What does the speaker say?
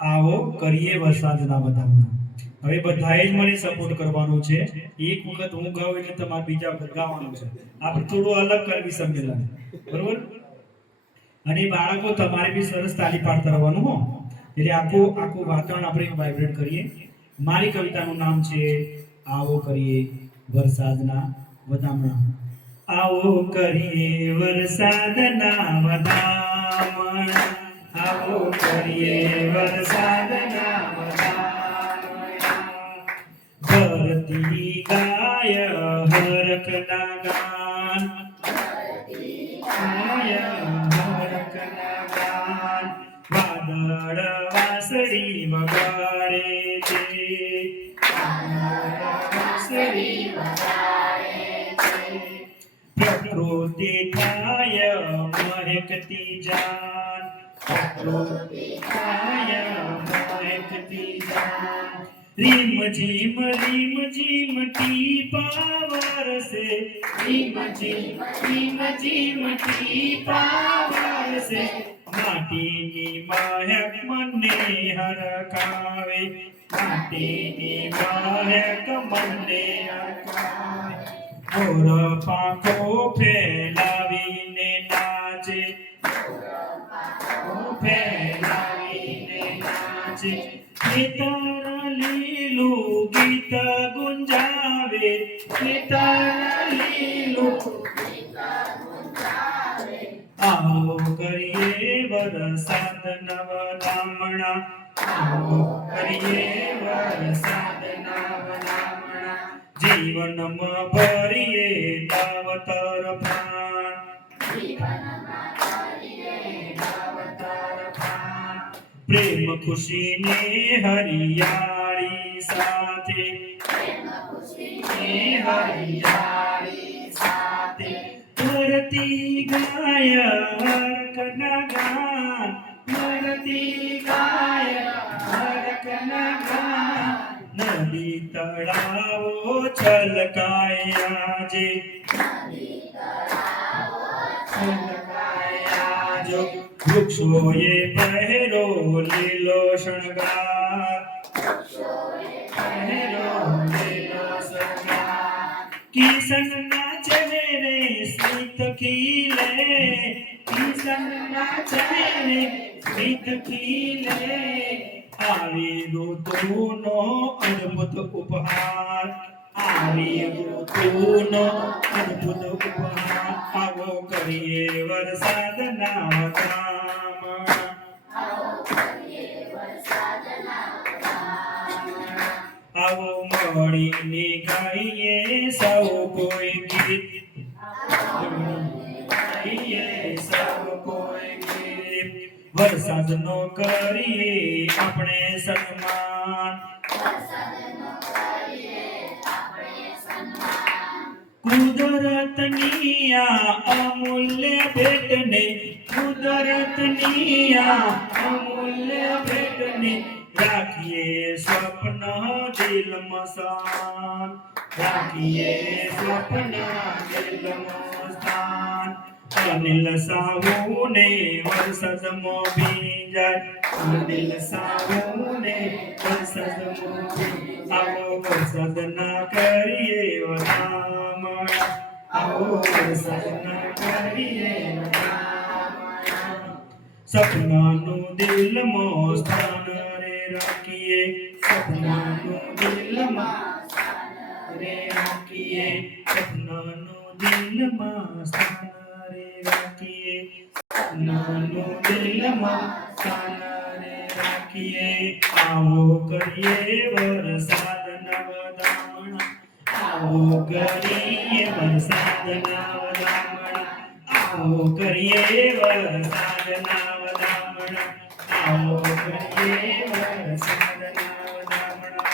આવો કરીએ વરસાદના વધામણા. હવે બધાએ જ મને સપોર્ટ કરવાનો છે. એક વખત હું ગાઉં એટલે તમારે બીજા વખત ગાવાનું છે. આપણે થોડું અલગ કરવી સંમેલન, બરોબર? અને બાળકો તમારે બી સરસ તાલી પાડતા રહેવાનું હો. એટલે આખું વાતાવરણ આપણે વાઇબ્રેટ કરીએ. મારી કવિતાનું નામ છે આવો કરીએ વરસાદના વધામણા. આવો કરીએ વરસાદના વધામણા, આવો કરીએ વરસાદના વધામણા. ધરતી ગાય હરખના ગાન, ગાય હરખના ગાન. વાદળ વાંસળી વગાડે છે, વાદળ વાંસળી વગાડે છે. પ્રકૃતિ થાય મહેકતી જાન, પ્રકૃતિ થાય મહેકતી જાન. રીમ ઝીમ ટીપા વરસે, રીમ ઝીમ ટીપા વરસે. માટીની મહેક મને હરખાવે, માટીની મહેક મને હરખાવે. મોર પાંખો ફેલાવીને નાચે, ફેલાવીને નાચે. ખેતર લીલું ગીત ગુંજાવે, ખેતર લીલું આવો કરીએ વરસાદના વધામણા, આવો કરીએ વરસાદના વધામણા. જીવનમાં ભરીએ નવતર પ્રાણ, જીવનમાં ભરીએ નવતર પ્રાણ. પ્રેમ ખુશીને હરિયાળી સાથે, પ્રેમ ખુશીને હરિયાળી સાથે. ધરતી ગાય હરખના ગાન, ધરતી ગાય હરખના ગાન. નદી તળાવો છલકાયા જે, નદી તળાવો છલકાયા જો. વૃક્ષોએ પહેરો લીલો શણગાર, વૃક્ષોએ પહેરો લીલો શણગાર. કિશનના ચહેરે સ્મિત ખીલે, કિશનના ચહેરે સ્મિત ખીલે. આવી ઋતુનો અદ્ભુત ઉપહાર, આવી ઋતુનો અદ્ભુત ઉપહાર. આવો કરીએ વરસાદના વધામણા, આવો કરીએ વરસાદના વધામણા. આવો મળીને ગાઈએ સૌ કોઈ ગીત, ગાઈએ સૌ કોઈ ગીત. વરસાદનો કરીએ આપણે સન્માન, વરસાદનો કરીએ આપણે સન્માન. કુદરતની આ અમૂલ્ય ભેટને, કુદરતની આ અમૂલ્ય ભેટને. રાખીએ સ્વપ્ન દિલમાં સ્થાન, રાખીએ સ્વપ્ન દિલમાં સ્થાન. અનિલ સાહુને વરસાદમાં ભીંજાય, અનિલ સાહુને વરસાદમાં ભીંજાય. આવો વરસાદના કરીએ વધામણા, આવો વરસાદના કરીએ વધામણા. સપનાનું દિલમાં સ્થાન રે રાખીએ, સપનાનું દિલમાં સ્થાન રે રાખીએ. સપનાનું દિલમાં સ્થાન રે રાખીએ, સપનાનું દિલમાં સ્થાન રે રાખીએ. આવો કરીએ વરસાદના વધામણા, આવો કરીએ વરસાદના વધામણા. આવો કરીએ વરસાદના વધામણા, આવો કરીએ વરસાદના વધામણા.